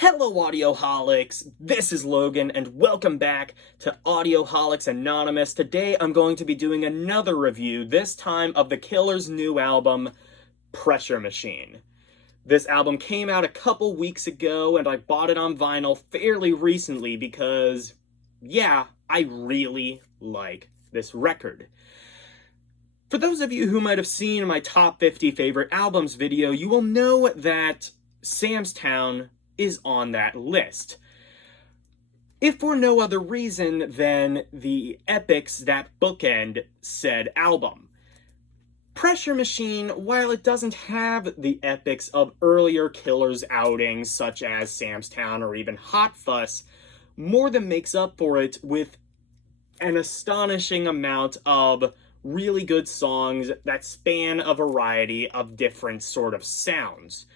Hello, Audioholics! This is Logan, and welcome back to Audioholics Anonymous. Today I'm going to be doing another review, this time of The Killer's new album, Pressure Machine. This album came out a couple weeks ago, and I bought it on vinyl fairly recently because, yeah, I really like this record. For those of you who might have seen my top 50 favorite albums video, you will know that Sam's Town is on that list. If for no other reason than the epics that bookend said album. Pressure Machine, while it doesn't have the epics of earlier Killers outings such as Sam's Town or even Hot Fuss, more than makes up for it with an astonishing amount of really good songs that span a variety of different sort of sounds.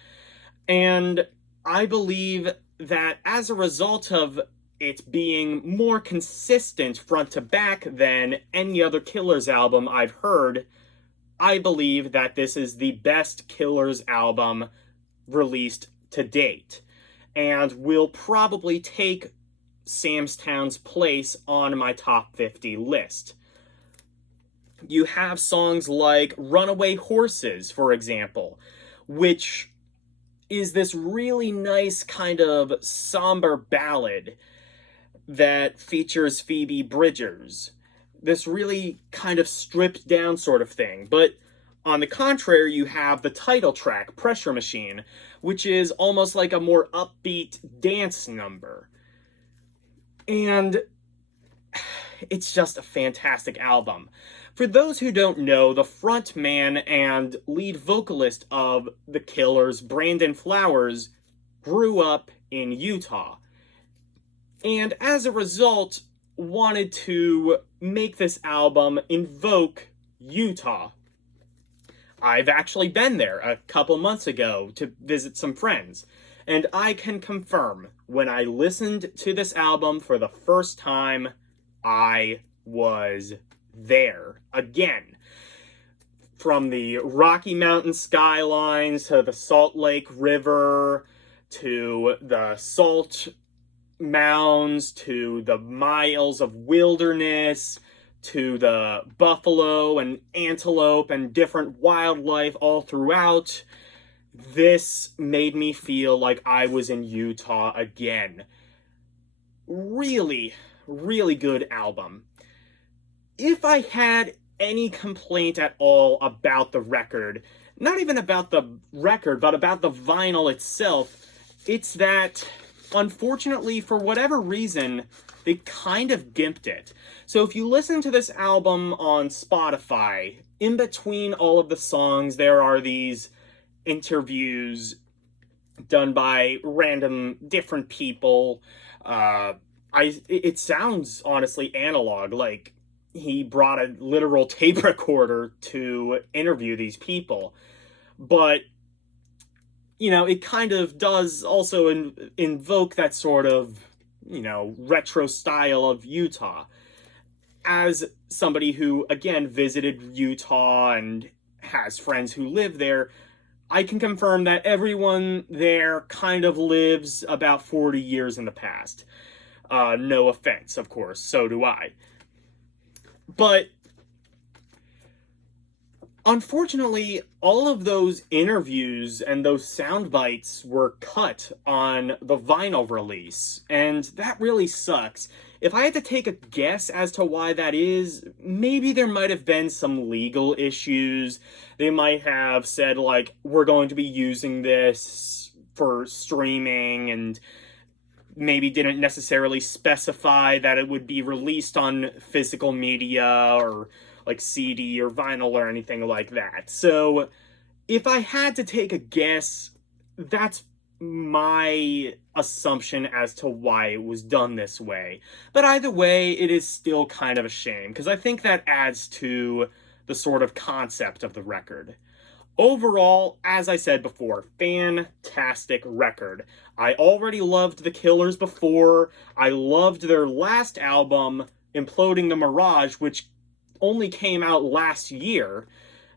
And I believe that as a result of it being more consistent front to back than any other Killers album I've heard, I believe that this is the best Killers album released to date, and will probably take Sam's Town's place on my top 50 list. You have songs like Runaway Horses, for example, which is this really nice kind of somber ballad that features Phoebe Bridgers. This really kind of stripped down sort of thing. But on the contrary, you have the title track, Pressure Machine, which is almost like a more upbeat dance number. And it's just a fantastic album. For those who don't know, the frontman and lead vocalist of The Killers, Brandon Flowers, grew up in Utah. And as a result, wanted to make this album invoke Utah. I've actually been there a couple months ago to visit some friends. And I can confirm, when I listened to this album for the first time, I was there again. From the Rocky Mountain skylines to the Salt Lake River to the salt mounds to the miles of wilderness to the buffalo and antelope and different wildlife all throughout, this made me feel like I was in Utah again. Really, really good album. If I had any complaint at all about the record, not even about the record, but about the vinyl itself, it's that, unfortunately, for whatever reason, they kind of gimped it. So if you listen to this album on Spotify, in between all of the songs, there are these interviews done by random different people. It sounds honestly analog, like he brought a literal tape recorder to interview these people. But, you know, it kind of does also invoke that sort of, you know, retro style of Utah. As somebody who, again, visited Utah and has friends who live there, I can confirm that everyone there kind of lives about 40 years in the past. No offense, of course, so do I. But unfortunately, all of those interviews and those sound bites were cut on the vinyl release, and that really sucks. If I had to take a guess as to why that is, maybe there might have been some legal issues. They might have said, like, we're going to be using this for streaming, and maybe didn't necessarily specify that it would be released on physical media or like CD or vinyl or anything like that. So if I had to take a guess, that's my assumption as to why it was done this way. But either way, it is still kind of a shame, because I think that adds to the sort of concept of the record. Overall, as I said before, fantastic record. I already loved The Killers before. I loved their last album, Imploding the Mirage, which only came out last year.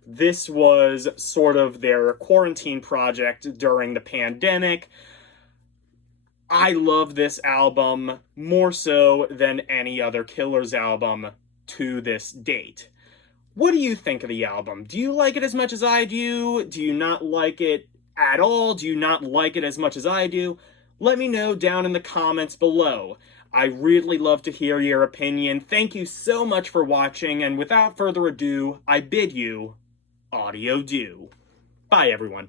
This was sort of their quarantine project during the pandemic. I love this album more so than any other Killers album to this date. What do you think of the album? Do you like it as much as I do? Do you not like it at all? Do you not like it as much as I do? Let me know down in the comments below. I really love to hear your opinion. Thank you so much for watching, and without further ado, I bid you audio do. Bye, everyone.